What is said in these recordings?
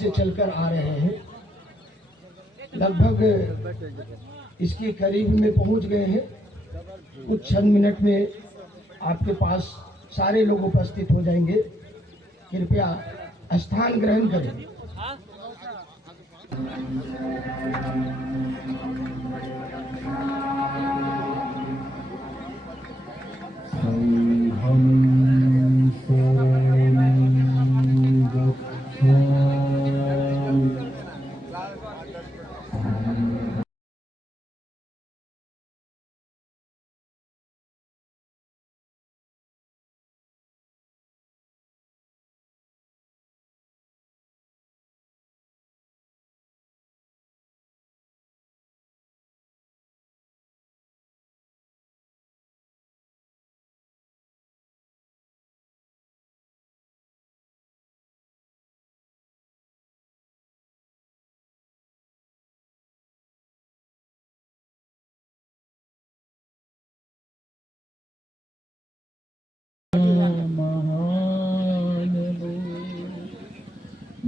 से चलकर आ रहे हैं, लगभग इसके करीब में पहुंच गए हैं। कुछ चंद मिनट में आपके पास सारे लोग उपस्थित हो जाएंगे। कृपया स्थान ग्रहण करें।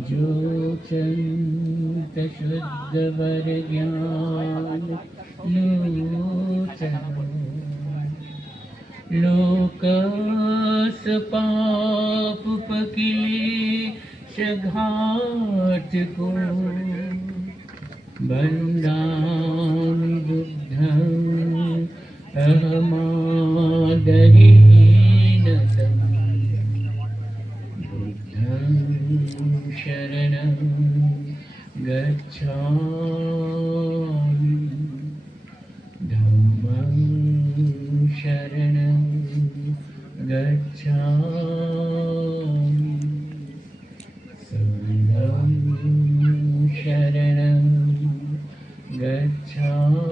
जो चंत शुद्ध वर ज्ञान लोचन लोकस पाप पकिलेश घाट को बंदामि बुद्धं अहमादहीनतं बुद्धं शरणं गच्छामि धम्मं शरणं गच्छामि संघं शरणं गच्छामि।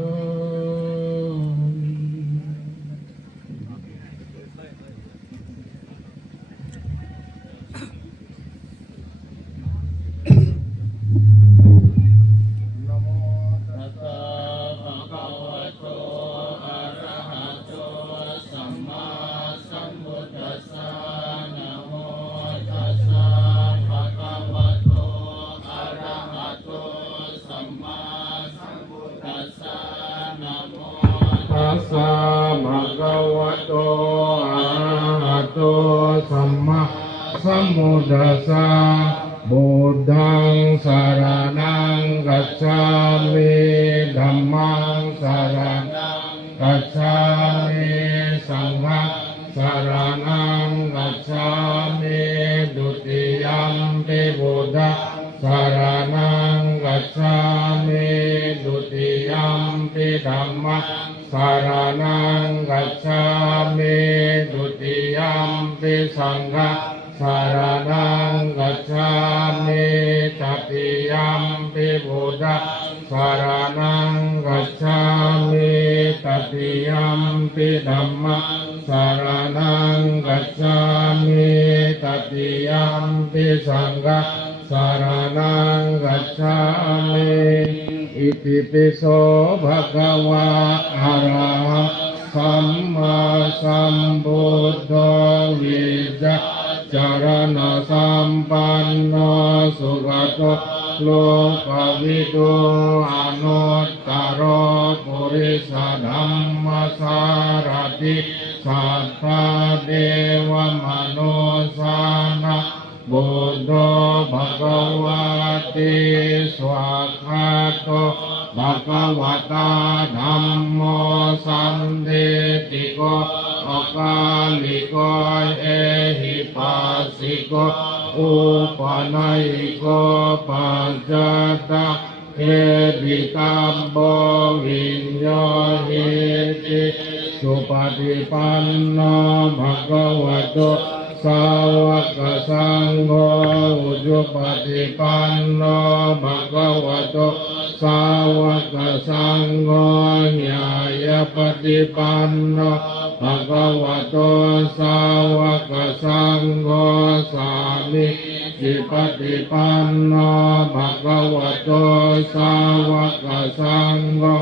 Sambuddhassa Buddhang saranang gacchami Dhammang saranang gacchami Sanghang saranang gacchami Dutiyampi Buddha saranang gacchami Dutiyampi Dhamma saranang gacchami Dutiyampi Sangha saranang gacchami tatiyampi Buddha saranang gacchami tatiyampi Dhamma saranang gacchami tatiyampi Sangha saranang gacchami iti piso bhagava araha samma sambuddho vijja Charana sampanno sugato lokavido anuttaro purisa dhamma sarati satta deva manusana buddho bhagavati swakato bhagavata dhammo sandetiko akaliko ehipasiko upanaiko pajata edikambo vinyohiti supatipanno bhagavato sawaka sangho ujupatipanno bhagavato sawaka sangho nyayapatipanno bhagavato sawaka sangho sami jipatipanno bhagavato sawaka sangho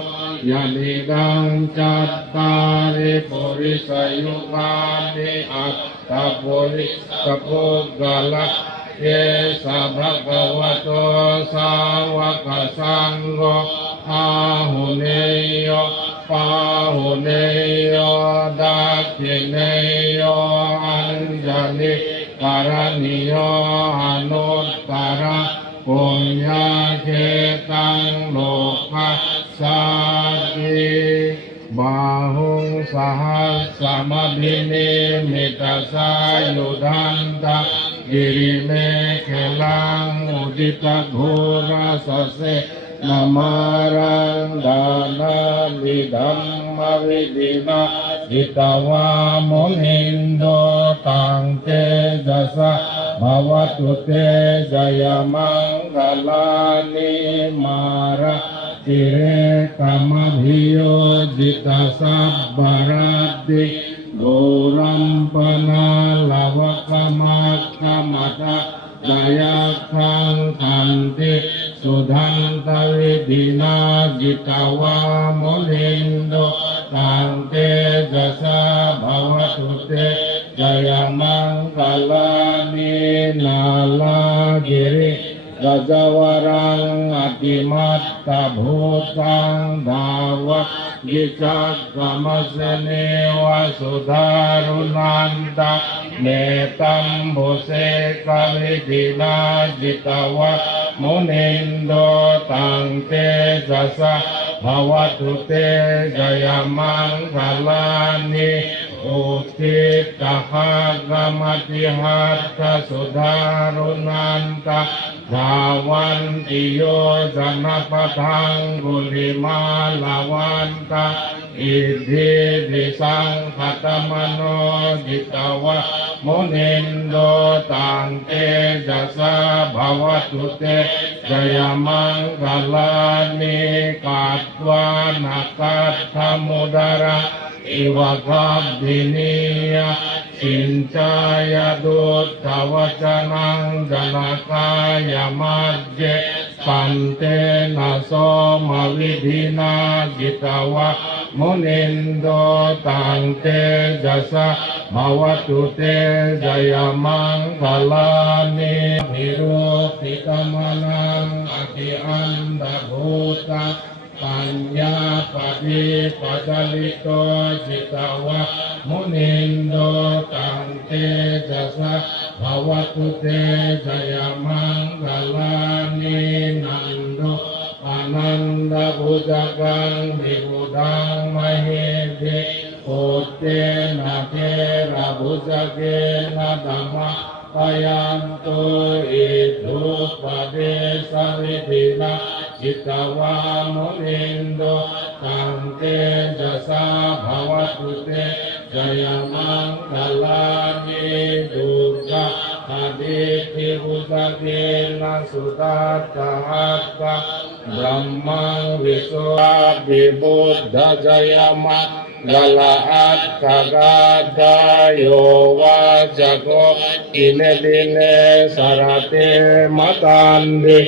yanidang cattari purisa yukani atta purisa puggala เยสะภะคะวะโตสาวกสังโฆอาหุเนโยปาหุเนโยดักขิเนโยอัญจลิการณิโยอนุตตระปุญญาเขตังโลกัสสาติบาหุงสหัสสมบินิมิตาสายุดันตะกิริเมเขลังอุดิตะภูราสเสนามารังดานามิดัมมวิดินาจิตวามนินโดตังเตจัสสะภวตุเตจยมังคลานิมาระติเรกามภิโยจิตาสัพพราติโกรัมปนาลาวกมัคคมัตตะจายคังขันติสุดันตวิดินาจิตาวามนินโดตังเตจัสสะภวตุเตจยมังคลานินาลากิริกัจจวรังอติมัตตภูตังดาวะกิจักขมัสเนวสุดารุนันตะเนตัมโบเสกวิธินาจิตวะมุนินโดตังเตจัสสะภวตุเตจยมังคลานิอุทิตหะกมติหัตถสุดารุนันตะภาวันติโยจนะปะทังกุลิมาลาวันตะอิทธิวิสังขตมโนจิตวะมุนินโดตังเตจัสสะภวตุเตจยมังคลานิกัตวานาคัตถมุดาระอิวะคับดินียสินจายดุตถวจนังจนะกายมัจเจปันเตนะโสมวิธินาจิตวะมุนินโดตังเตจัสสะภวตุเตจยมังคลานิภิรูปิตมนังอภิอันดภูตะปัญญาปฏิปัจลิโตจิตวะมุนินโดตังเตจัสสะภวตุเตจยมังคลานินันโดอนันดบุจกังวิบุดังมเหเดโอเตนะเทระบุจเกนะธัมมะปยันโตอิทุปเดสวิธินาจิตวามุนินโดตังเตจัสสะภวตุเตจยมังคลานิดุกะอดิติบุตเกนะสุตัตถะอัตตะบรมมังวิโสภิบุตถะจยมังกลาอัตถกาตโยวาจโกอิเนดิเนสารเตมตันติ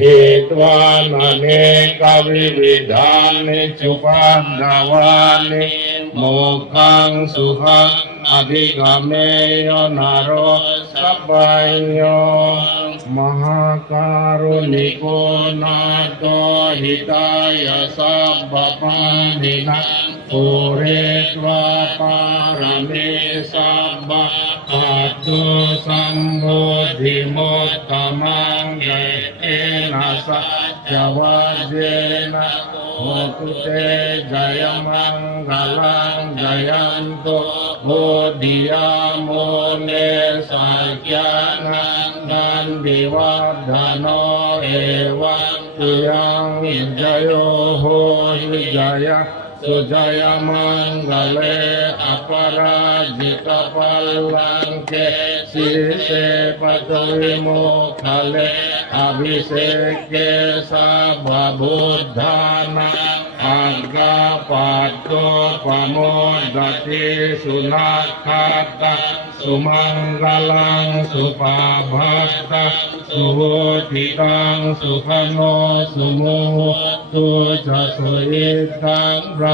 อิตวานะเนกวิวิธานิจุปันดาวานิโมกขังสุขังอธิกาเมโยนาโรสัพพายโยมหาการุณิโกนาโตหิตายาสัพพปานินาปุเรตวาปารเมสัพพะอัตโตสัมโพธิโมตตมังเยเอนะสัจวัจเจนะโหตุเตจยมังคลังจยันโตโหติยาโมเนสัจญานังกันดิวัฒโนเอวังตุยังจโยโหหิจยะสุจยมังกะเลอปราจิตปัลลังเกสิเสปะตวิโมคขเลอภิเศกเกสัพพบุทธานังอังกาปัตโตปโมดติสุนัขขัตตะสุมังคลังสุภาภัตตะสุโหติตังสุขโนสุโมตุจะสุอิตังบร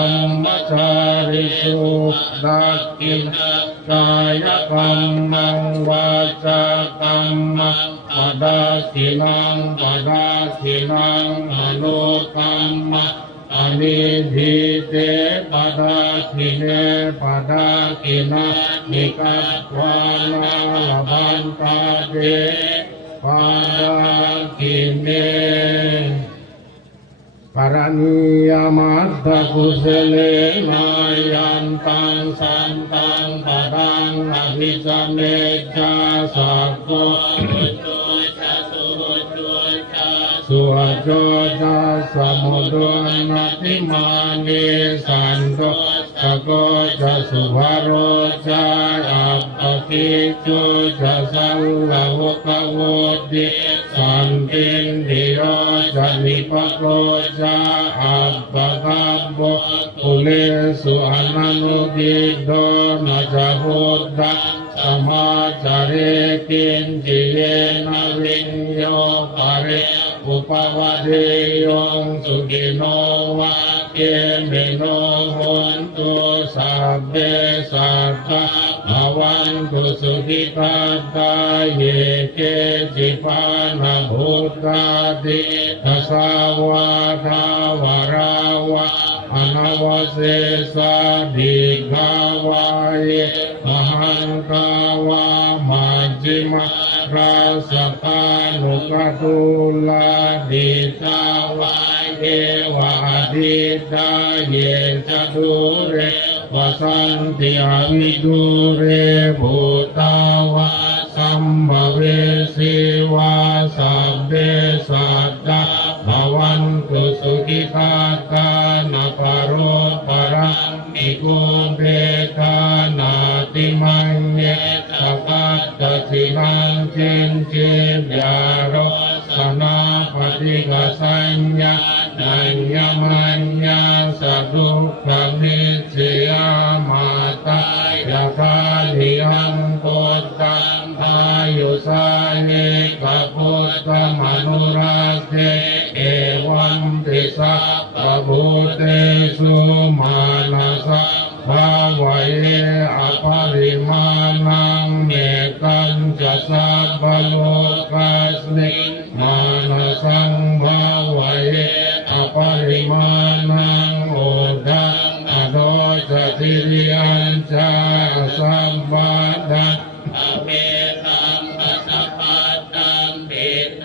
มจาริสุดักขิน กายกรรมังวาจากรรมังปดาสินังปดาสินังมโนกรรมังอนิธิเตปดาคิเนปดาคินานิกัตวานาลพันตาเตปดาคิเนปรณียมัตถกุสเลนายันตังสันตังปดังอภิสเมจาสัพโตสุวโจจะสมุทนาติมานิสันโตสะโกจะสุภโรจาอัปปกิจุจะสัลลวกโวติสันตินติโยจะนิปโกจาอัปปกัปโบปุเลสุอนันุกิโดนะจะโหตะสมาจาริกินจิเยนะวิญโยปะเรอุปวะเดโยสุขิโนวะเกเมโนโหนตุสัพเพสัตตาภวันตุสุขิตาตาเยเกจิปานะพุทธาติทัสสาวะทาวราวะอนาวเสสะดิกาวะเยมหังกาวะมัจจิมาราสกานุกตุลาดิตาวะเยวะดิตาเยจตุเรวสันติอวิดุเรภูตาวะสัมภเวสีวาสัพเพสัตตาภวันตุสุขิตาตานะปโรปรังอิโกเบกานาติมัญเยสกัตตสินังเจนเจยาโรสนาปฏิกสัญญานัญญมัญญาสดุขมิเสียมาตายาคาลิยังโกตังอายุสานิกพุทธมนุราเทเอวัมปิสัพพะพุทเตสุมานัสสะภาวะเยอปริมาณังเมตัญจะสัพพะโลกัสมิมานัสสังภาวะเยอปริมาณังโอดังอโดจติริยัญจาสัมปัฏฐังอเมตังปัสสะปัตตังเบ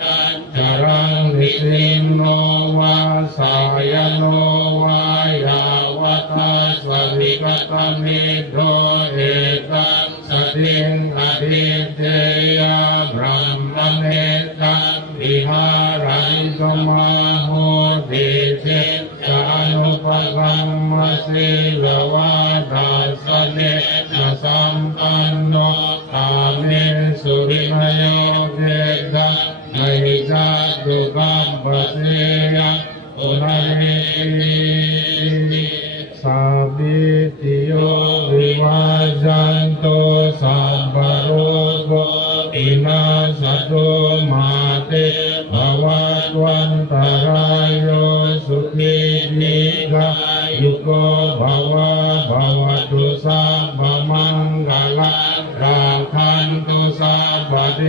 ตัญจารังนิสินโนวาสายโนวายาวทัสสวิกตเมโดเอตังสติงอธิเตยะบรมเมตังวิหารันตมาโหติเตจานุปกัมมสิลวะดัสสเนนะสัมปันโนกาเมสุริมโยเกตังนะหิจัตตุกัมปะเสยะอุณเรติสัพพิติโยวิวัจจันโตสัพพะโรโควินาศตุมาเตภวัตวันตรายโยสุขีทีฆายุโกภวะภวตุสัพพะมังคลังราคันตุสัพพะเท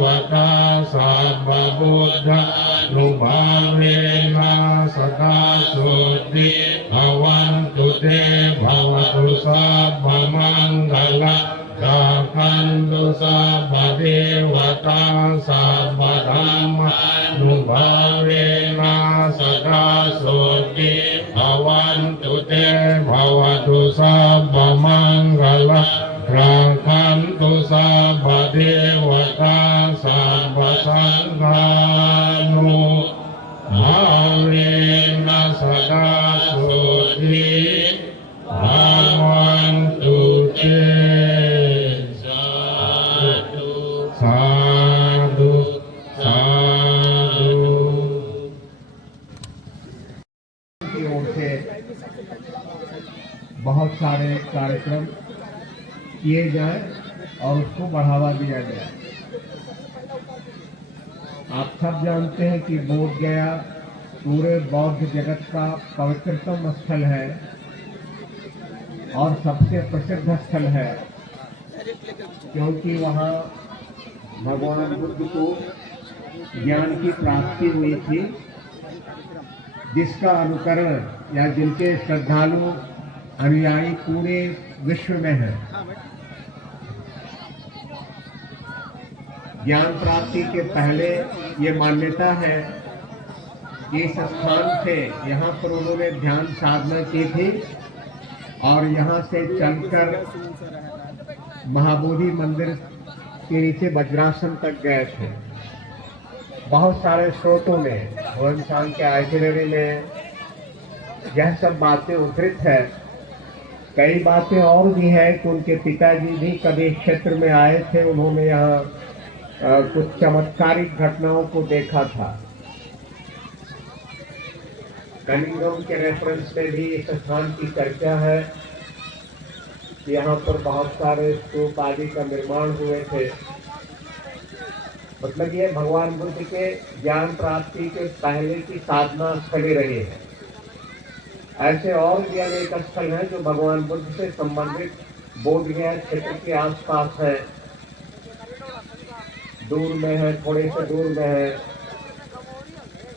วตาสัพพะพุทธานุภาเวนะสตาสุติภวันตุเตภวตุสัพพะมังคลังราคันตุสัพพะเทวตาสัพพะธรรมานุภาเวนะสตาสุติภวันตุเตภวตุสัพพะมังคลังราคันตุสัพพะเทวตาสัพพะสังฆานุภาเวนะสตาสุติภวันตุเตสาธุสาธุสาธุ की ओर से बहुत सारे कार्यक्रम किए जाए और उसको बढ़ावा दिया जाए। आप सब जानते हैं कि बोध गया पूरे बौद्ध जगत का पवित्रतम स्थल है और सबसे प्रसिद्ध स्थल है। क्योंकि वहाँ भगवान बुद्ध को ज्ञान की प्राप्ति हुई थी, जिसका अनुकरण या जिनके श्रद्धालु अनुयायी पूरे विश्व में हैं। ज्ञान प्राप्ति के पहले ये मान्यता है कि इस स्थान से यहाँ पर उन्होंने ध्यान साधना की थी और यहाँ से चलकर महाबोधि मंदिर के नीचे वज्रासन तक गए थे। बहुत सारे स्रोतों में वंशांग के आइटिनरी में यह सब बातें उद्धृत है। कई बातें और भी है कि उनके पिताजी भी कभी क्षेत्र में आए थे, उन्होंने यहाँ कुछ चमत्कारिक घटनाओं को देखा था। कलिंगम के रेफरेंस में भी इस स्थान की चर्चा है कि यहाँ पर बहुत सारे स्तूप आदि का निर्माण हुए थे। मतलब ये भगवान बुद्ध के ज्ञान प्राप्ति के पहले की साधना स्थली रही है। ऐसे और भी अनेक स्थल हैं जो भगवान बुद्ध से संबंधित बोधगया क्षेत्र के आसपास है, दूर में है, थोड़े से दूर में है।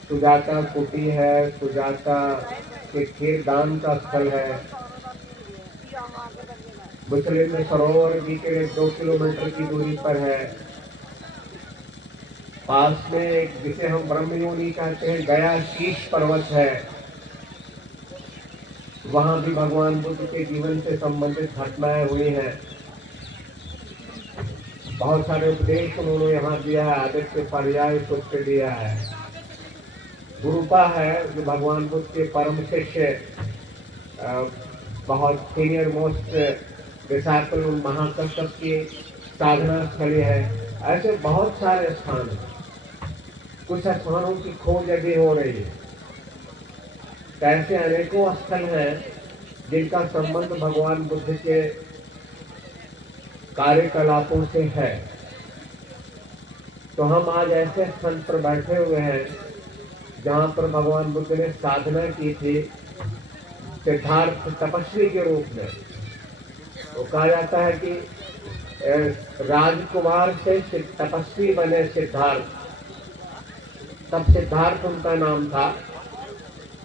सुजाता कुटी है, सुजाता के खीरदान का स्थल है। बुचले में सरोवर भी करीब 2 किलोमीटर की दूरी पर है। पास में एक जिसे हम ब्रह्मयोनि कहते हैं गया शीश पर्वत है, वहां भी भगवान बुद्ध के जीवन से संबंधित घटनाएं हुई हैं। बहुत सारे उपदेश उन्होंने यहाँ दिया है, आदित्य पर्याय सूत्र दिया है। गुरुपा है जो भगवान बुद्ध के परम शिष्य, बहुत सीनियर मोस्ट डिसाइपल महाकश्यप की साधना स्थली है। ऐसे बहुत सारे स्थान हैं। कुछ स्थानों की खोज अभी हो रही है। ऐसे अनेकों स्थल हैं जिनका संबंध भगवान बुद्ध के कार्यकलापों से है। तो हम आज ऐसे स्थान पर बैठे हुए हैं जहाँ पर भगवान बुद्ध ने साधना की थी सिद्धार्थ तपस्वी के रूप में। तो कहा जाता है कि राजकुमार से तपस्वी बने सिद्धार्थ, तब सिद्धार्थ उनका नाम था।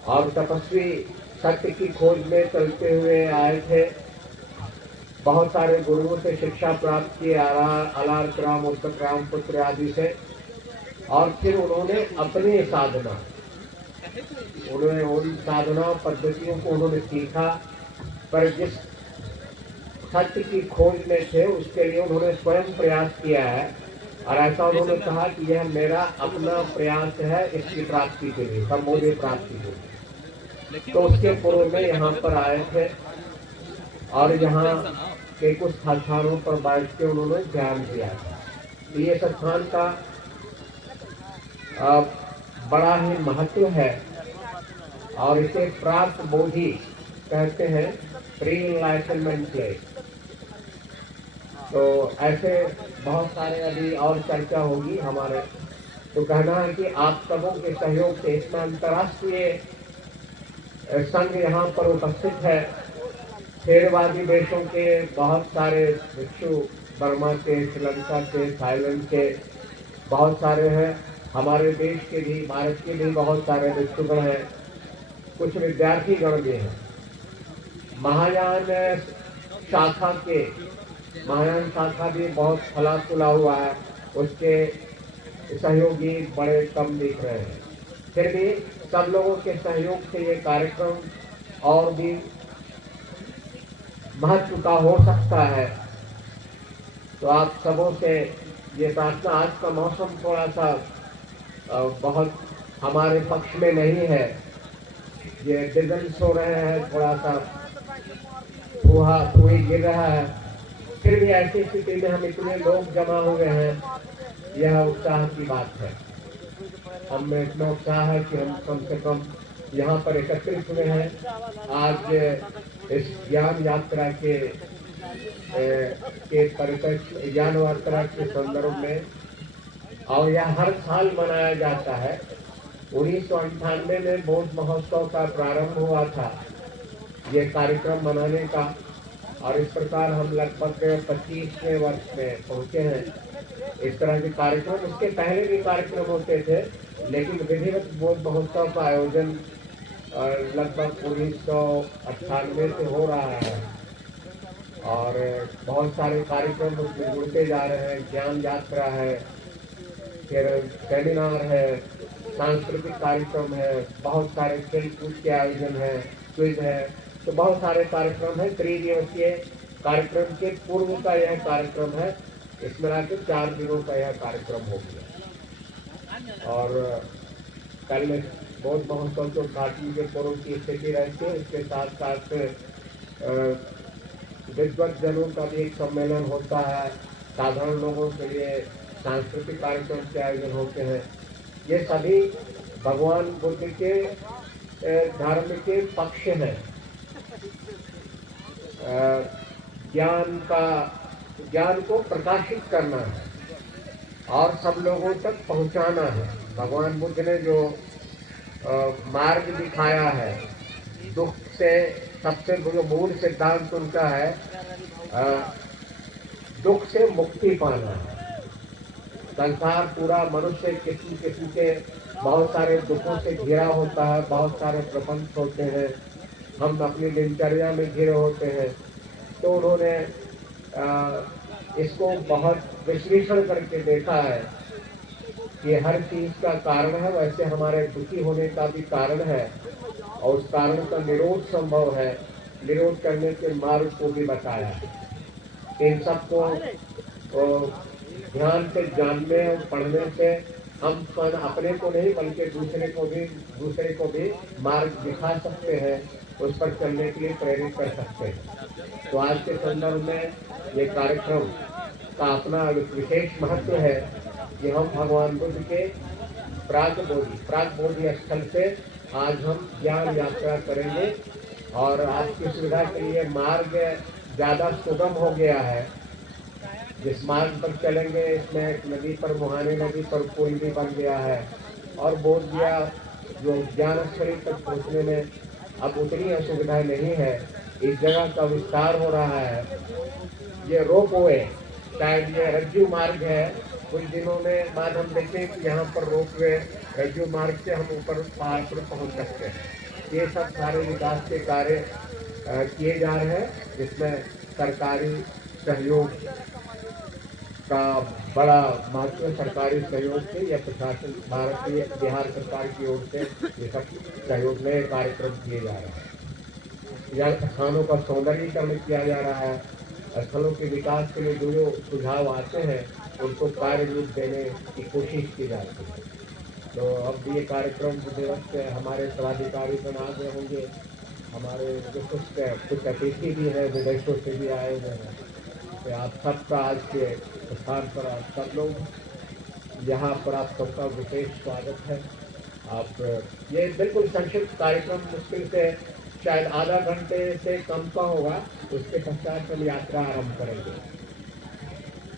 और तपस्वी सत्य की खोज में चलते हुए आए थे। बहुत सारे गुरुओं से शिक्षा प्राप्त की, अलार्कराम, उत्तराम पुत्र आदि से। और फिर उन्होंने अपनी साधना, उन्होंने उन साधना पद्धतियों को उन्होंने सीखा, पर जिस सत्य की खोज में थे उसके लिए उन्होंने स्वयं प्रयास किया है। और ऐसा उन्होंने कहा कि यह मेरा अपना प्रयास है इसकी प्राप्ति के लिए, संबोधि प्राप्ति के लिए। तो उसके पूर्व में यहाँ पर आए थे और यहाँ के कुछ स्थानों पर बैठ के उन्होंने ध्यान दिया। ये स्थान का बड़ा ही महत्व है और इसे प्राप्त बोधि कहते हैं, प्री एनलाइटनमेंट प्लेस। तो ऐसे बहुत सारे अभी और चर्चा होगी हमारे। तो कहना है कि आप सबों के सहयोग से इसमें अंतर्राष्ट्रीय संघ यहाँ पर उपस्थित है। थेरवादी देशों के बहुत सारे भिक्षु, बर्मा के, श्रीलंका के, थाईलैंड के बहुत सारे हैं। हमारे देश के भी, भारत के भी बहुत सारे भिक्षुगण हैं। कुछ विद्यार्थी गण भी हैं। महायान शाखा भी बहुत फला फूला हुआ है, उसके सहयोगी बड़े कम दिख रहे हैं। फिर भी सब लोगों के सहयोग से ये कार्यक्रम और भी महत्व का हो सकता है। तो आप सबों से ये प्रार्थना, आज का मौसम थोड़ा सा बहुत हमारे पक्ष में नहीं है, ये डिजल्स हो रहे हैं, थोड़ा सा फूही गिर रहा है। फिर भी ऐसी स्थिति में हम इतने लोग जमा हुए हैं, यह उत्साह की बात है। हम में इतना उत्साह है कि हम कम से कम यहाँ पर एकत्रित हुए हैं आज इस ज्ञान यात्रा के परिप्रेक्ष्य, ज्ञान यात्रा के संदर्भ में। और यह हर साल मनाया जाता है। 1998 में बौद्ध महोत्सव का प्रारंभ हुआ था ये कार्यक्रम मनाने का, और इस प्रकार हम लगभग 25वें वर्ष में पहुंचे हैं। इस तरह के कार्यक्रम इसके पहले भी कार्यक्रम होते थे, लेकिन विधिवत बोध महोत्सव का आयोजन लगभग 1998 से हो रहा है और बहुत सारे कार्यक्रम उसमें जुड़ते जा रहे हैं। ज्ञान यात्रा है, फिर सेमिनार है, सांस्कृतिक कार्यक्रम है, बहुत सारे खेल कूद के आयोजन है, क्विज है, तो बहुत सारे कार्यक्रम है। त्रिदिवसीय कार्यक्रम के पूर्व का यह कार्यक्रम है। इसमें आके 4 दिनों का यह कार्यक्रम हो गया और कल में बौद्ध महोत्सव के उद्घाटन के पूर्व की स्थिति रहती है। इसके साथ साथ विद्वत जनों का भी एक सम्मेलन होता है। साधारण लोगों के लिए सांस्कृतिक कार्यक्रम के आयोजन होते हैं। ये सभी भगवान बुद्ध के धर्म के पक्ष हैं। ज्ञान को प्रकाशित करना है और सब लोगों तक पहुंचाना है। भगवान बुद्ध ने जो मार्ग दिखाया है, दुख से सबसे मूल सिद्धांत उनका है दुख से मुक्ति पाना है। संसार पूरा मनुष्य किस्म किस्म के बहुत सारे दुखों से घिरा होता है, बहुत सारे प्रपंच होते हैं, हम अपनी दिनचर्या में घिरे होते हैं। तो उन्होंने इसको बहुत विश्लेषण करके देखा है कि हर चीज का कारण है, वैसे हमारे दुखी होने का भी कारण है और उस कारण का निरोध संभव है। निरोध करने के मार्ग को भी बताया है। इन सबको ध्यान से जानने और पढ़ने से हम अपने को नहीं बल्कि दूसरे को भी मार्ग दिखा सकते हैं, उस पर चलने के लिए प्रेरित कर सकते हैं। तो आज के संदर्भ में ये कार्यक्रम का अपना विशेष महत्व है कि हम भगवान बुद्ध के प्राग बोधि स्थल से आज हम ज्ञान यात्रा करेंगे और आपकी सुविधा के लिए मार्ग ज़्यादा सुगम हो गया है। जिस मार्ग पर चलेंगे इसमें एक नदी पर, मुहाने नदी पर पुल भी बन गया है और बोध गया जो ज्ञान स्थली तक पहुँचने में अब उतनी असुविधा नहीं है। इस जगह का विस्तार हो रहा है। ये रोप वे, शायद ये रज्जू मार्ग है, कुछ दिनों में बाद हम देखें कि यहाँ पर रोप वे रज्जू मार्ग से हम ऊपर पहाड़ पर पहुँच सकते हैं। ये सब सारे विकास के कार्य किए जा रहे हैं, जिसमें सरकारी सहयोग का बड़ा महत्व। सरकारी सहयोग से या प्रशासन भारतीय बिहार सरकार की ओर से ये सब सहयोग नए कार्यक्रम किए जा रहे हैं। यहाँ स्थानों का सौंदर्यीकरण किया जा रहा है। स्थलों के विकास के लिए जो सुझाव आते हैं उनको कार्य रूप देने की कोशिश की जाती है। तो अब ये कार्यक्रम दिवस हमारे पदाधिकारी बना गए होंगे, हमारे जो कुछ अतिथि भी हैं, विदेशों से भी आए हुए हैं। तो आप सबका आज के स्थान पर आप सब लोग यहाँ पर आप सबका विशेष स्वागत है। आप ये बिल्कुल संक्षिप्त कार्यक्रम, मुश्किल से शायद आधा घंटे से कम का होगा, उसके पश्चात हम यात्रा आरंभ करेंगे।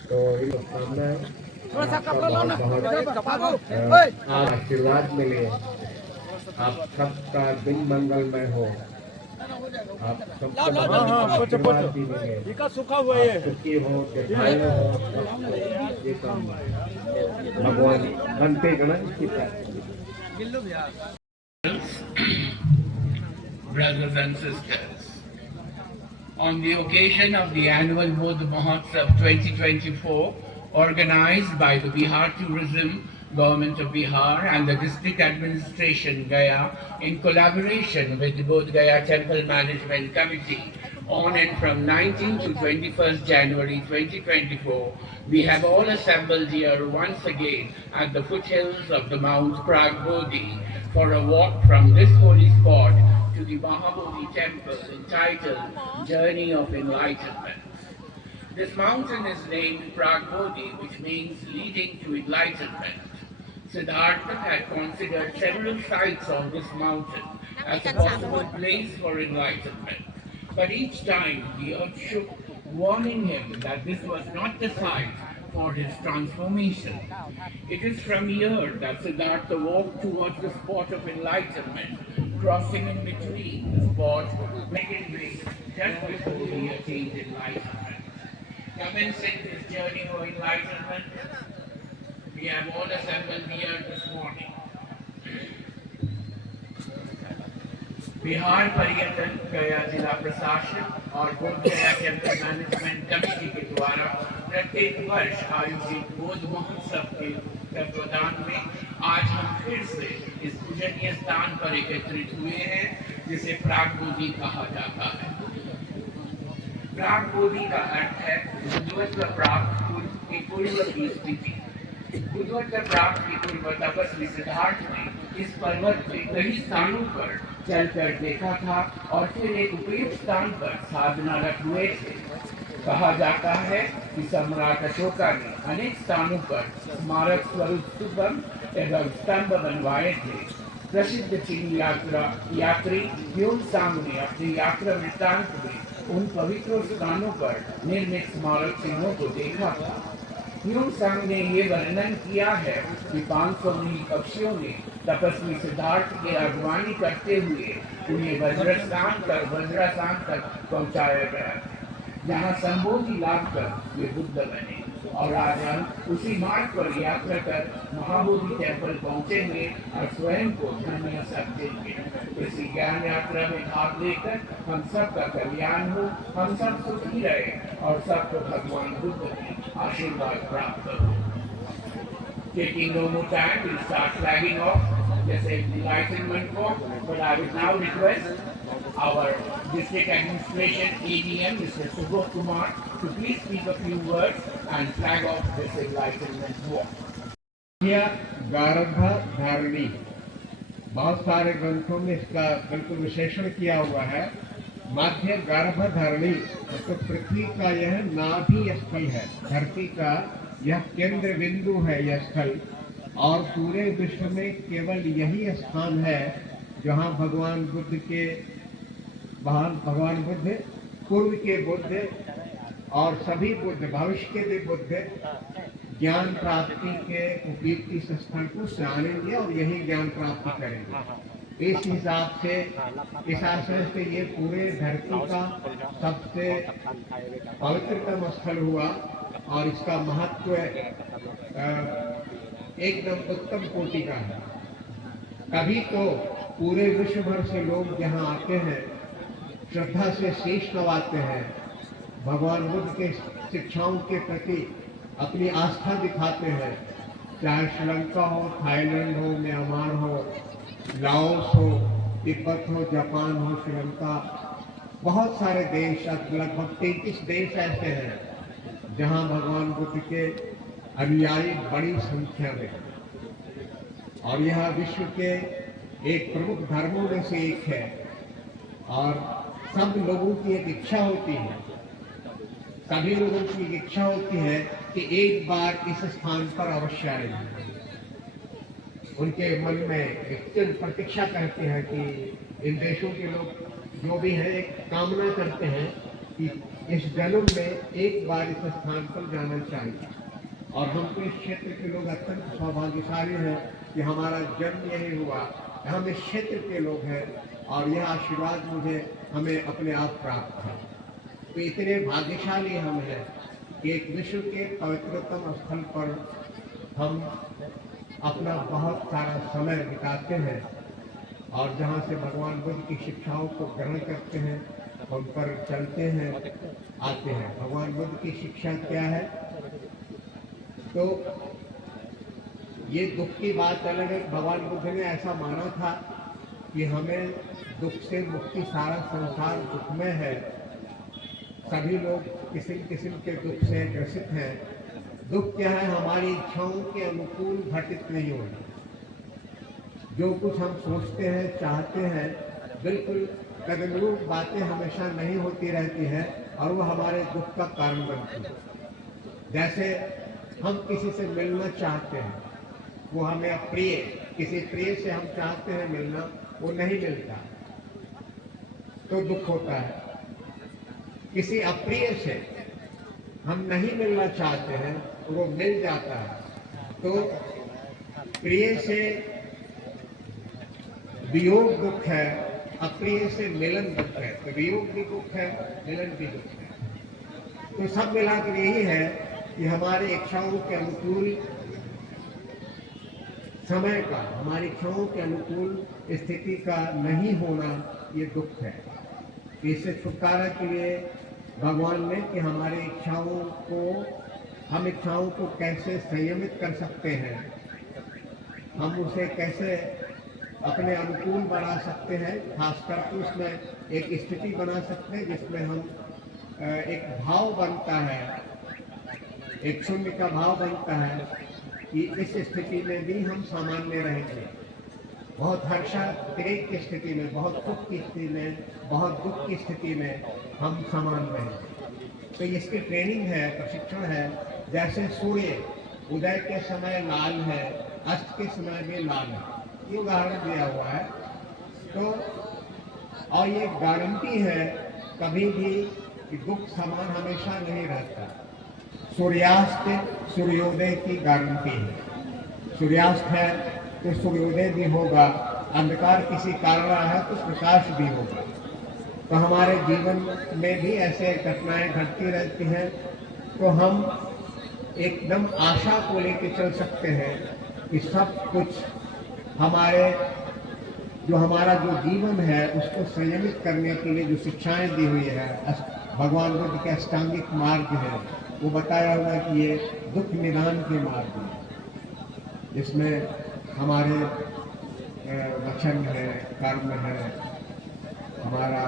तो इन शुभकामनाएं आशीर्वाद मिले, आप सबका दिन मंगलमय हो, आप सबको आशीर्वाद भी मिले, सुखी हो, दीर्घायु हो। ये काम भगवान बनते गणेश की प्रार्थना। Brothers and sisters, on the occasion of the annual Bodh Mahotsav 2024, organized by the Bihar Tourism, Government of Bihar and the District Administration Gaya in collaboration with the Bodh Gaya Temple Management Committee, on and from 19th to 21st January 2024, we have all assembled here once again at the foothills of the Mount Prag Bodhi for a walk from this holy spot to the Mahabodhi temple entitled Journey of Enlightenment. This mountain is named Prag Bodhi, which means leading to enlightenment. Siddhartha had considered several sites on this mountain as a possible place for enlightenment. But each time the earth shook, warning him that this was not the site for his transformation. It is from here that Siddhartha walked towards the spot of enlightenment, crossing in between the spot making way just before we achieve enlightenment. Commencing this journey of enlightenment, we have all assembled here this morning. Bihar पर्यटन गया जिला प्रशासन और बोध गया temple management committee के द्वारा प्रत्येक वर्ष आयोजित बोध महोत्सव के तत्वावधान में आज हम फिर से इस पूजनीय स्थान पर एकत्रित हुए हैं, जिसे प्राग बोधि कहा जाता है। प्राग बोधि का अर्थ है बुद्धत्व प्राप्त की पूर्व की स्थिति। बुद्धत्व प्राप्त की पूर्व तपस्वी सिद्धार्थ ने इस पर्वत के कई स्थानों पर चलकर देखा था और फिर एक उपयुक्त स्थान पर साधनारत हुए थे। कहा जाता है कि सम्राट अशोका ने अनेक स्थानों पर स्मारक स्वरूप स्तूपम एवं स्तंभ बनवाए थे। प्रसिद्ध चीनी यात्री ह्यून-सांग ने अपनी यात्रा वृत्तांत में उन पवित्र स्थानों पर निर्मित स्मारक चिन्हों को देखा था। ह्यून-सांग ने ये वर्णन किया है कि 500 नील पक्षियों ने तपस्वी सिद्धार्थ की अगवानी करते हुए उन्हें वज्रासन तक पहुंचाया गया, जहां संबोधि लाभ कर वे बुद्ध बने। और आज हम उसी मार्ग पर यात्रा कर महाबोधि टेम्पल पहुंचेंगे और स्वयं को धन्य समझेंगे। इसी ज्ञान यात्रा में भाग लेकर हम सबका कल्याण हो, हम सब सुखी रहे और सबको भगवान बुद्ध की आशीर्वाद प्राप्त हो। Taking no more time, we'll start flagging off this enlightenment walk. But I will now request our district administration ADM, Mr. Subodh Kumar, to please speak a few words and flag off this enlightenment walk. गर्भ धारणी, बहुत सारे ग्रंथों में इसका बिल्कुल विशेषण किया हुआ है। मध्य गर्भ धारणी तो पृथ्वी का यह नाभि स्थल है, धरती का यह केंद्र बिंदु है यह स्थल, और पूरे विश्व में केवल यही स्थान है जहाँ भगवान बुद्ध पूर्व के बुद्ध और सभी बुद्ध भविष्य के भी बुद्ध ज्ञान प्राप्ति के उपयुक्त इस स्थान को जानेंगे और यही ज्ञान प्राप्ति करेंगे। इस हिसाब से इस आशय से ये पूरे धरती का सबसे पवित्रतम स्थल हुआ और इसका महत्व एकदम उत्तम कोटि का है। कभी तो पूरे विश्व भर से लोग यहाँ आते हैं, श्रद्धा से शीश नवाते हैं, भगवान बुद्ध के शिक्षाओं के प्रति अपनी आस्था दिखाते हैं। चाहे श्रीलंका हो, थाईलैंड हो, म्यांमार हो, लाओस हो, तिब्बत हो, जापान हो, श्रीलंका, बहुत सारे देश, लगभग 33 देश ऐसे हैं जहां भगवान बुद्ध के अनुयायी बड़ी संख्या में, और यह विश्व के एक प्रमुख धर्मों में से एक है। और सब लोगों की एक इच्छा होती है, सभी लोगों की एक इच्छा होती है कि एक बार इस स्थान पर अवश्य आएंगे। उनके मन में एक प्रतीक्षा करते हैं कि इन देशों के लोग जो भी हैं एक कामना करते हैं कि इस जन्म में एक बार इस स्थान पर जाना चाहिए। और हम तो इस क्षेत्र के लोग अत्यंत सौभाग्यशाली हैं कि हमारा जन्म यही हुआ, हम इस क्षेत्र के लोग हैं और यह आशीर्वाद हमें अपने आप प्राप्त है। तो इतने भाग्यशाली हम हैं कि एक विश्व के पवित्रतम स्थल पर हम अपना बहुत सारा समय बिताते हैं और जहाँ से भगवान बुद्ध की शिक्षाओं को ग्रहण करते हैं, उन पर चलते हैं, आते हैं। भगवान बुद्ध की शिक्षा क्या है? तो ये दुख की बात अलग है। भगवान बुद्ध ने ऐसा माना था कि हमें दुख से मुक्ति, सारा संसार दुख में है, सभी लोग किस्म किस्म के दुख से ग्रसित हैं। दुख क्या है? हमारी इच्छाओं के अनुकूल घटित नहीं होना। जो कुछ हम सोचते हैं, चाहते हैं, बिल्कुल तदनुरूप बातें हमेशा नहीं होती रहती हैं और वो हमारे दुख का कारण बनती है। जैसे हम किसी से मिलना चाहते हैं, वो हमें अप्रिय, किसी प्रिय से हम चाहते हैं मिलना, वो नहीं मिलता तो दुख होता है। किसी अप्रिय से हम नहीं मिलना चाहते हैं, वो मिल जाता है तो प्रिय से वियोग दुख है, अप्रिय से मिलन दुख है। तो वियोग भी दुख है, मिलन भी दुख है। तो सब मिलाकर यही है कि हमारे इच्छाओं के अनुकूल समय का, हमारी इच्छाओं के अनुकूल स्थिति का नहीं होना ये दुख है। इससे छुटकारा के लिए भगवान ने कि हमारी इच्छाओं को, हम इच्छाओं को कैसे संयमित कर सकते हैं, हम उसे कैसे अपने अनुकूल बना सकते हैं, खासकर के उसमें एक स्थिति बना सकते हैं जिसमें हम एक भाव बनता है, एक शून्य का भाव बनता है कि इस स्थिति में भी हम सामान्य रहेंगे। बहुत हर्षातिरेक की स्थिति में, बहुत सुख की स्थिति में, बहुत दुख की स्थिति में हम समान रहेंगे। तो इसकी ट्रेनिंग है, प्रशिक्षण है। जैसे सूर्य उदय के समय लाल है, अस्त के समय भी लाल है, ये उदाहरण दिया हुआ है। तो और ये गारंटी है कभी भी कि दुख समान हमेशा नहीं रहता। सूर्यास्त सूर्योदय की गारंटी है। सूर्यास्त है तो सूर्योदय भी होगा, अंधकार किसी कारण है तो प्रकाश भी होगा। तो हमारे जीवन में भी ऐसे घटनाएं घटती रहती हैं। तो हम एकदम आशा को लेकर चल सकते हैं कि सब कुछ हमारे हमारा जो जीवन है उसको संयमित करने के लिए जो शिक्षाएं दी हुई है, भगवान बुद्ध के अष्टांगिक मार्ग है, वो बताया हुआ है कि ये दुख निदान के मार्ग है, जिसमें हमारे वचन है, कर्म है, हमारा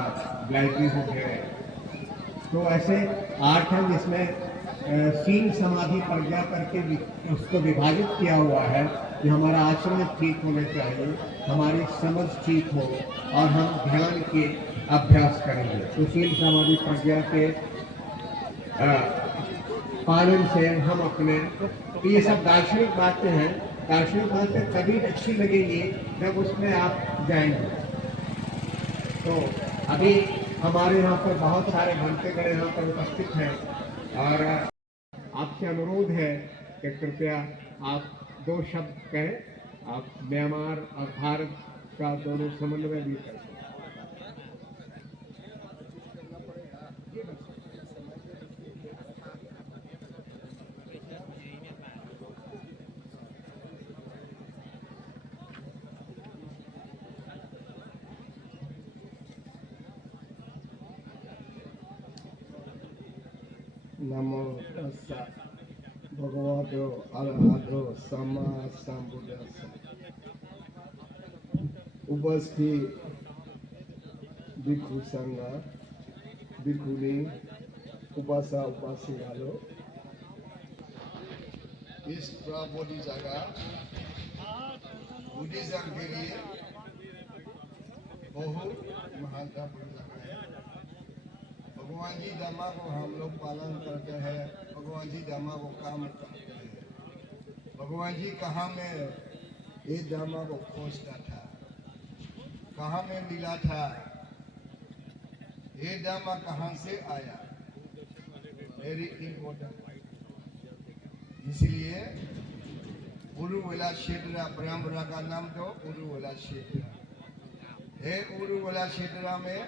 लाइवलीहुड है। तो ऐसे 8 हैं जिसमें सील समाधि प्रज्ञा करके उसको विभाजित किया हुआ है कि हमारा आचरण ठीक होना चाहिए, हमारी समझ ठीक हो और हम ध्यान के अभ्यास करेंगे। तो सील समाधि प्रज्ञा के पालन से हम अपने, तो ये सब दार्शनिक बातें हैं। दार्शनिक बातें तभी अच्छी लगेगी जब उसमें आप जाएंगे। तो अभी हमारे यहाँ पर बहुत सारे भक्तगण यहाँ पर उपस्थित हैं और आपसे अनुरोध है कि कृपया आप 2 शब्द कहें। आप म्यांमार और भारत का दोनों समन्वय भी करें। नमो तस्सा भगवतो अरहतो सम्मा संबुद्धास्सा। उपस्थित भिक्षु संघ, भिक्षुनी, उपासक उपासिकाओं, इस प्रबोधि जगह बुद्धिज्म के लिए बहुत महत्वपूर्ण जगह है। भगवान जी धर्म को हम लोग पालन करते हैं, भगवान जी धर्म को काम करते हैं। भगवान जी कहाँ में ये धर्म को खोजता था, कहाँ में मिला था, ये धर्म कहाँ से आया, वेरी इम्पोर्टेंट। इसलिए उरुवेला क्षेत्र परंपरा का नाम तो उरुवेला क्षेत्र है। उरुवेला क्षेत्र में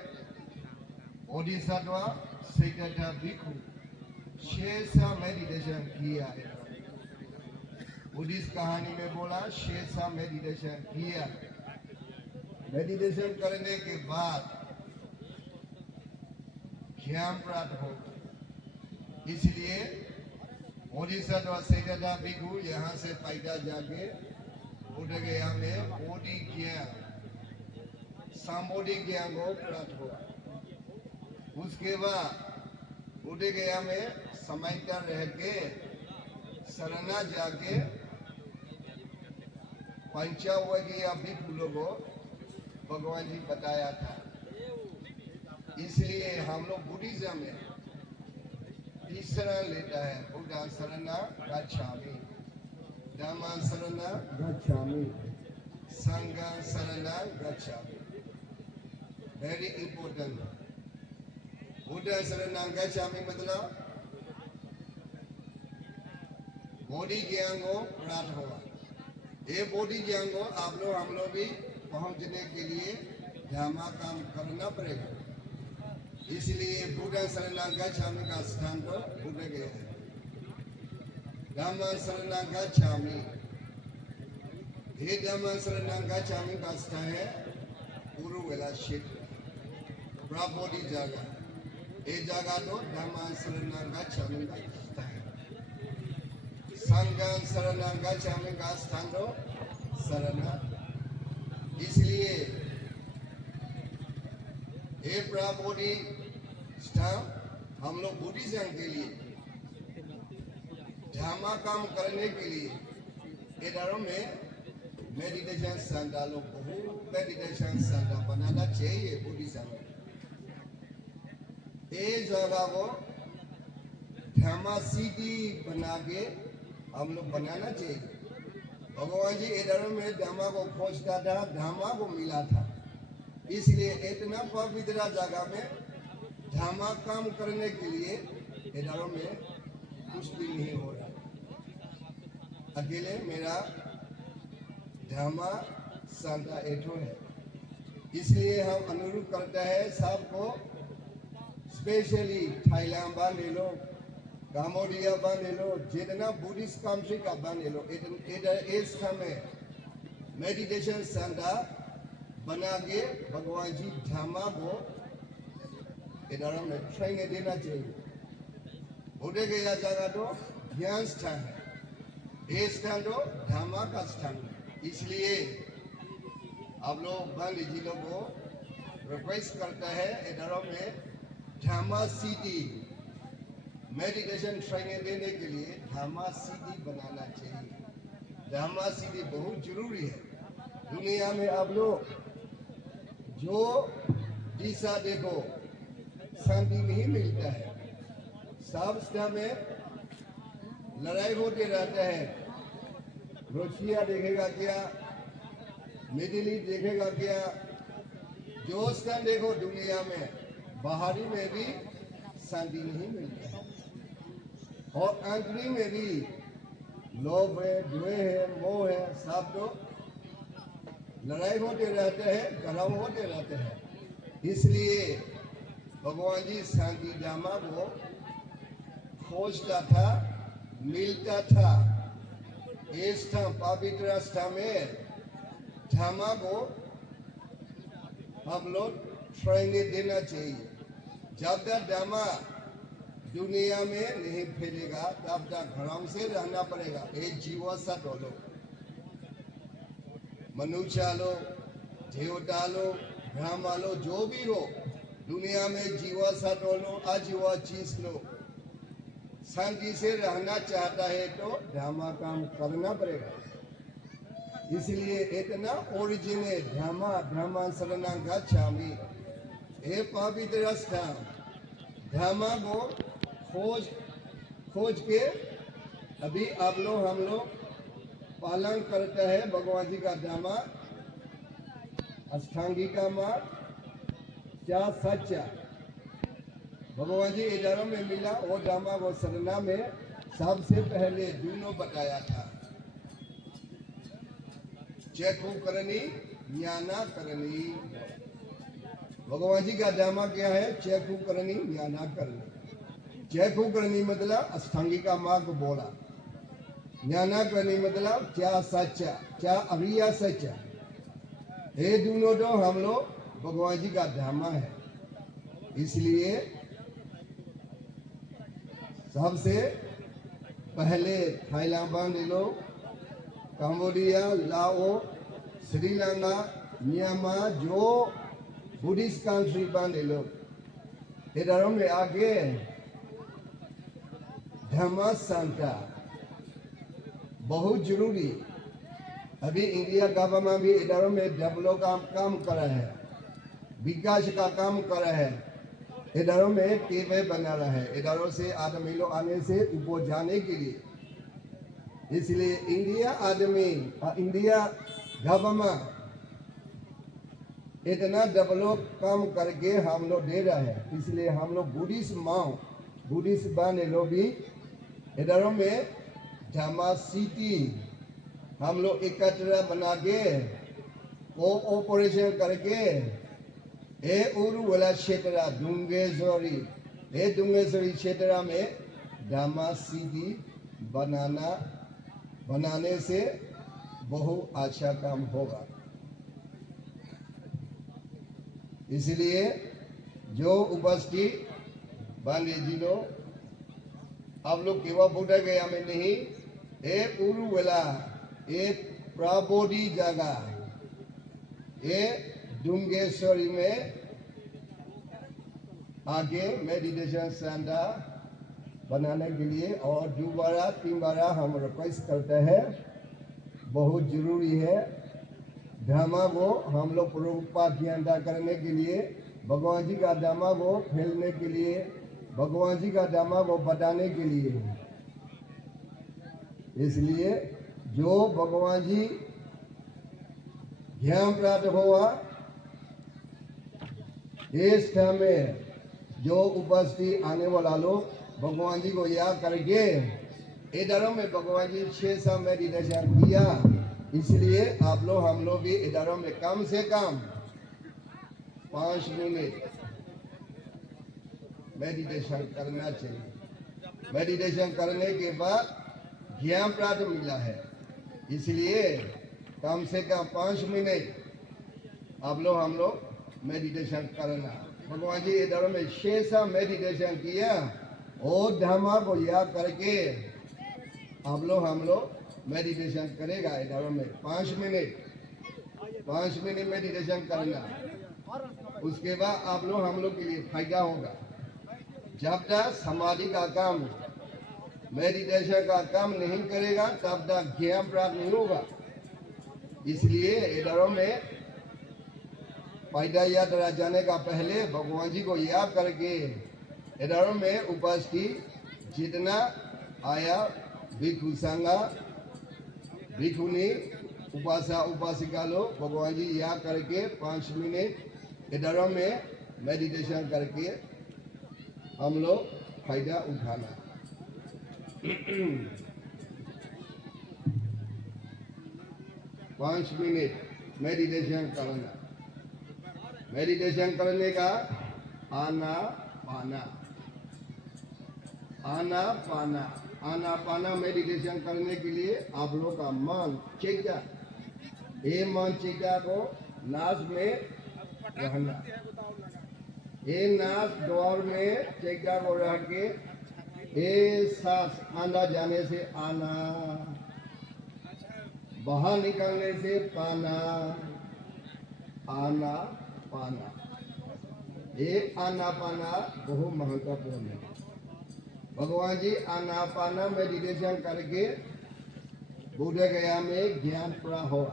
ओडिसाद्वा सिद्धार्थ भिक्षु 6 साल मेडिटेशन किया है। बुद्धिस्ट कहानी में बोला 6 साल मेडिटेशन किया। मेडिटेशन करने के बाद ज्ञान प्राप्त हो। इसलिए ओडिसाद्वा सिद्धार्थ भिक्षु यहाँ से पैदा जाके बुद्ध गया में बोधि ज्ञान, संबोधि ज्ञान को प्राप्त हुआ। उसके बाद बुद्ध गया में समयता रह के सरना जाके पंचावगीय भिक्षु को भगवान जी बताया था। इसलिए हम लोग बुद्धिज्म में तीसरा लेता है, बुद्ध शरणा गच्छामि, धम्म शरणा गच्छामि, संघ शरणा गच्छामि। Very important. बुद्ध शरणा गच्छामि मतलब बोधि ज्ञान को प्राप्त होगा। ये बोधि ज्ञान को आप लोग हम लोग भी पहुंचने के लिए धर्मा काम करना पड़ेगा। इसलिए बुद्ध शरणं गच्छामि का स्थान तो बुद्ध गए हैं। धम्म शरणं गच्छामि, ये धम्म शरणं गच्छामि का स्थान है उरुवेला क्षेत्र, प्रबोधि जगह। ये जगह तो धम्म शरणं गच्छामि का स्थान है। संघं शरणं गच्छामि का स्थान तो शरण। इसलिए ये प्रबोधि स्थान हम लोग बुद्धिज्म के लिए धर्मा काम करने के लिए इधरों में मेडिटेशन सेंटर लोग बहुत मेडिटेशन सेंटर बनाना चाहिए बुद्धिज्म में। ये जगह को धर्मा सिटी बना के हम लोग बनाना चाहिए। भगवान जी इधरों में धर्मा को खोजता था, धर्मा को मिला था। इसलिए इतना पवित्र जगह में धर्मा काम करने के लिए इधरों में कुछ भी नहीं हो रहा। अकेले मेरा धर्मा संता एठो है। इसलिए हम अनुरोध करते हैं सबको, स्पेशली थाईलैंड बने लो, काम्बोडिया बने लो, जितना बुद्धिस्ट कंट्री का बने लो, इधर इस समय मेडिटेशन सेंटर बना के भगवान जी धर्मा को इधर में ट्रेनिंग देना चाहिए। बुद्ध गया जगह तो ज्ञान स्थान है, ये स्थान तो धर्मा का स्थान है। इसलिए आप लोग बंद जी लोग को रिक्वेस्ट करता है इधरों में धर्मा सिटी मेडिटेशन ट्रेनिंग देने के लिए धर्मा सिटी बनाना चाहिए। धर्मा सिटी बहुत जरूरी है। दुनिया में आप लोग जो दिशा देखो शांति नहीं मिलता है, सब समय लड़ाई होते रहता है। रशिया देखेगा क्या, मिडिल ईस्ट देखेगा क्या, जो स्थान देखो दुनिया में बाहरी में भी शांति नहीं मिलता है, और आंतरिक में भी लोभ है, द्वेष है, मोह है, सब तो लड़ाई होते रहते हैं, गरम होते रहते हैं। इसलिए भगवान जी शांति धामा को खोजता था, मिलता था। इस पवित्र स्थान में धामा को हम लोग ट्रेनिंग देना चाहिए। जब तक धामा दुनिया में नहीं फैलेगा तब तक घरों से रहना पड़ेगा। एक जीवा सत हो लो, मनुष्य लो, देवता लो, ब्रह्मा लो, जो भी हो दुनिया में जीवा सत हो लो, अजीवा चीज लो, शांति से रहना चाहता है तो धर्मा काम करना पड़ेगा। इसलिए इतना ओरिजिन है धर्मा शरणं गच्छामि, हे पवित्र स्थान धर्मा को खोज के अभी आप लोग हम लोग पालन करते हैं। भगवान जी का धर्मा अष्टांगिका मार्ग क्या सच्चा भगवान जी इधरों में मिला, वो धर्मा वो शरणा में सबसे पहले दोनों बताया था, चेकु करनी, ज्ञाना करनी। भगवान जी का धर्मा क्या है? चेकु करनी, ज्ञाना करनी। चेकु करनी मतलब अष्टांगिका मार्ग बोला, ज्ञाना करनी मतलब क्या सच्चा, क्या अभिया सच्चा। ये दोनों तो हम लोग भगवान जी का धर्मा है। इसलिए सबसे पहले थाईलैंड ले लो, कंबोडिया, लाओ, श्रीलंका, म्यांमार, जो बुद्धिस्ट कंट्री बने लो, इधरों में आगे धर्मा सेंटर बहुत जरूरी। अभी इंडिया गवर्नमेंट भी इधरों में डेवलप काम कर रहा है, विकास का काम कर रहा है। इधरों में टेबल बना रहा है, इधरों से आदमी लोग आने से ऊपर जाने के लिए। इसलिए इंडिया गवर्नमेंट इतना डेवलप काम करके हम लोग दे रहा है। इसलिए हम लोग बुद्धिस्ट बने लोग भी इधरों में धर्मा सिटी हम लोग एकत्र बना के कोऑपरेशन करके ए उरुवेला क्षेत्र डुंगेश्वरी क्षेत्र में धामा सीधी बनाने से बहुत अच्छा काम होगा। इसलिए जो उपस्थित बांधे जी लोग, आप लोग केवल बोधा गया में नहीं, एक उरुवेला, एक प्राबोधी जगह, एक डुंगेश्वरी में आगे मेडिटेशन सेंटर बनाने के लिए और 2 बार 3 बार हम रिक्वेस्ट करते हैं, बहुत जरूरी है। धर्मा को हम लोग प्रभुपाद ज्ञानता करने के लिए, भगवान जी का धर्मा को फैलने के लिए, भगवान जी का धर्मा को बताने के लिए। इसलिए जो भगवान जी ज्ञान प्राप्त हुआ, इस समय जो उपस्थित आने वाला लोग भगवान जी को याद करके इधरों में भगवान जी 6 साल मेडिटेशन किया। इसलिए आप लोग हम लोग भी इधरों में कम से कम 5 मिनट मेडिटेशन करना चाहिए। मेडिटेशन करने के बाद ज्ञान प्राप्त मिला है, इसलिए कम से कम 5 मिनट आप लोग हम लोग मेडिटेशन करना। भगवान जी इधर में 6 साल मेडिटेशन किया और धर्मा को याद करके आप लोग हम लोग मेडिटेशन करेगा। इधर में 5 मिनट मेडिटेशन करना। उसके बाद आप लोग हम लोग के लिए फायदा होगा। जब तक समाधि का काम, मेडिटेशन का काम नहीं करेगा तब तक ज्ञान प्राप्त नहीं होगा। इसलिए इधरों में पैदा यात्रा जाने का पहले भगवान जी को याद करके इधरों में उपस्थित जितना आया भिक्षु संघ, भिक्षुनी, उपासिका लोग भगवान जी याद करके 5 मिनट इधरों में मेडिटेशन करके हम लोग फायदा उठाना। 5 मिनट मेडिटेशन करना। मेडिटेशन करने का आना पाना मेडिटेशन करने के लिए आप लोग का मन चेता, ये मन चेता को नास में रहना। ये नास द्वार में चेता को रह के ये सांस अंदर जाने से आना, बाहर निकलने से पाना, आना पाना। ये आना पाना बहुत महत्वपूर्ण है। भगवान जी आना पाना मेडिटेशन करके बोध गया में ज्ञान प्राप्त हुआ।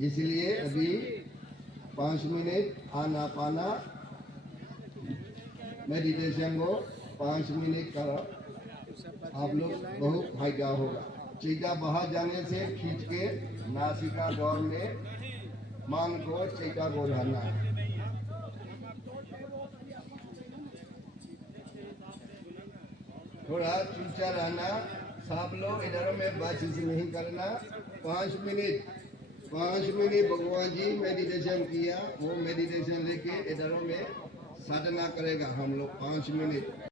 इसलिए अभी 5 मिनट आना पाना मेडिटेशन को 5 मिनट करो, आप लोग बहुत फायदा होगा। चेता बाहर जाने से खींच के नासिका द्वार में मन को चेता को रहना है। थोड़ा चुपचाप रहना। सब लोग इधरों में बातचीत नहीं करना। 5 मिनट भगवान जी मेडिटेशन किया, वो मेडिटेशन लेके इधरों में साधना करेगा हम लोग 5 मिनट।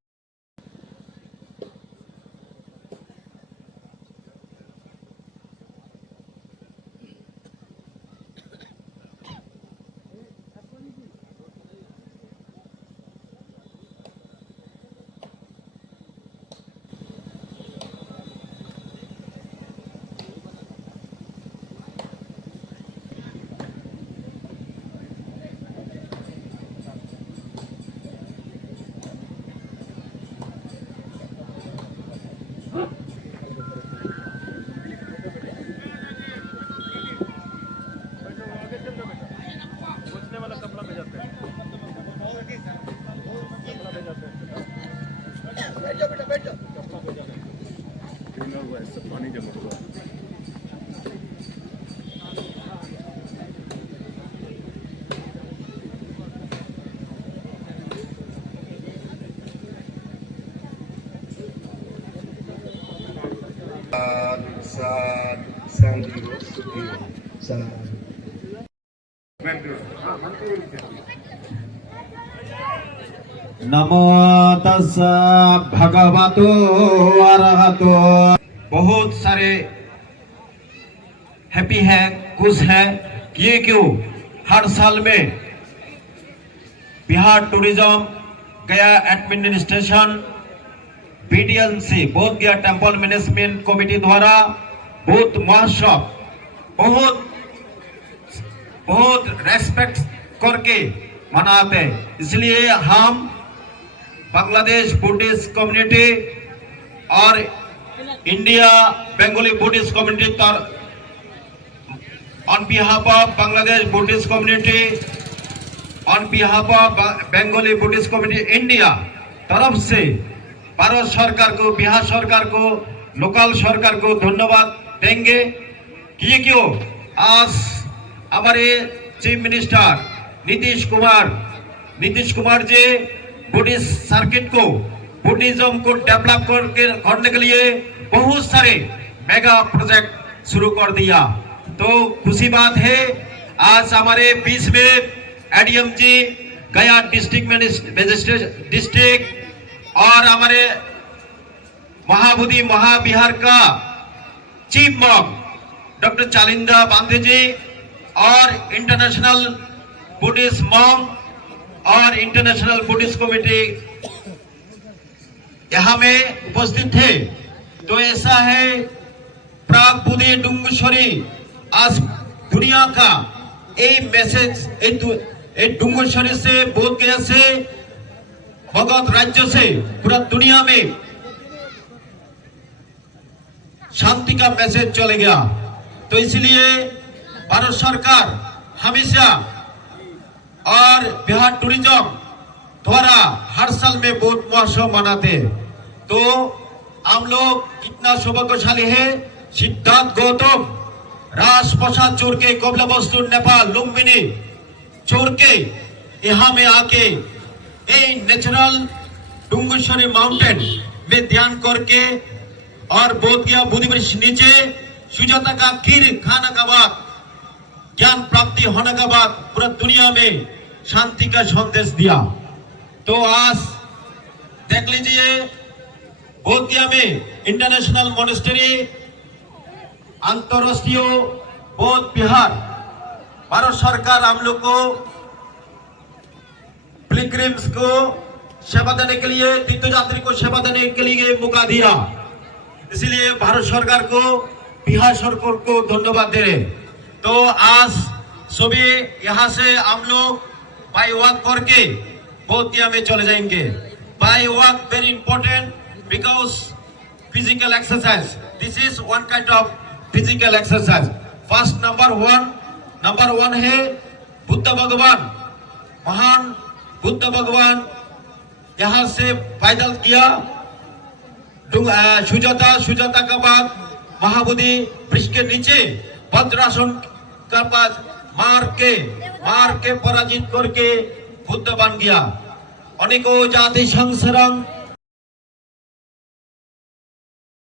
शांति हो, सुखी हो। सलाम। नमो तस्सा भगवतो अरहतो। बहुत सारे हैप्पी है, खुश है। ये क्यों? हर साल में बिहार टूरिज्म, गया एडमिनिस्ट्रेशन, BDMC बोध गया टेम्पल मैनेजमेंट कमेटी द्वारा बहुत महोत्सव बहुत रेस्पेक्ट करके मनाते हैं। इसलिए हम बांग्लादेश बुद्धिस्ट कम्युनिटी और India Bengali Buddhist community on behalf of Bangladesh Buddhist community, on behalf of Bengali Buddhist community India तरफ से भारत सरकार को, बिहार सरकार को, लोकल सरकार को धन्यवाद देंगे। ये क्यों? आज हमारे chief minister Nitish Kumar ji Buddhist circuit को, बुद्धिज्म को डेवलप करने के लिए बहुत सारे मेगा प्रोजेक्ट शुरू कर दिया। तो खुशी बात है, आज हमारे बीच में ADM जी, गया डिस्ट्रिक्ट मजिस्ट्रेट डिस्ट्रिक्ट और हमारे महाबोधि महाविहार का चीफ मॉन्क डॉक्टर चालिंदा बांधे जी और इंटरनेशनल बुद्धिस्ट मॉन्क और इंटरनेशनल बुद्धिस्ट कमेटी यहाँ में उपस्थित थे। तो ऐसा है, प्राग बुद्धि डुंगेश्वरी आज दुनिया का एक मैसेज डुंगेश्वरी से, बोध गया से, भगत राज्य से पूरा दुनिया में शांति का मैसेज चले गया। तो इसलिए भारत सरकार हमेशा और बिहार टूरिज्म द्वारा हर साल में बहुत महोत्सव मनाते हैं। तो हम लोग कितना सौभाग्यशाली है, सिद्धार्थ गौतम राजप्रसाद छोड़ के, कमला बस्तु नेपाल लुम्बिनी छोड़ के यहाँ में आके नेचुरल डुंगेश्वरी माउंटेन में ध्यान करके और बोध गया बुद्धि वृक्ष नीचे सुजाता का खीर खाने का बाद, ज्ञान प्राप्ति होने का बाद पूरा दुनिया में शांति का संदेश दिया। तो आज देख लीजिए, बोध गया में इंटरनेशनल मॉनेस्टरी, अंतरराष्ट्रीय बौद्ध विहार, भारत सरकार हम लोग को पिलग्रिम्स को सेवा देने के लिए, तीर्थयात्री को सेवा देने के लिए मौका दिया। इसलिए भारत सरकार को, बिहार सरकार को धन्यवाद दे रहे। तो आज सभी यहाँ से हम लोग बाय वॉक करके बोध गया में चले जाएंगे। Bye walk very important because physical exercise, this is one kind of physical exercise. First number one है बुद्ध भगवान, महान बुद्ध भगवान यहाँ से पैदल किया सुजाता का बाद महाबोधि वृक्ष के नीचे वज्रासन का पास मार के पराजित करके बुद्ध बन गया। अनेकों जाति संसरण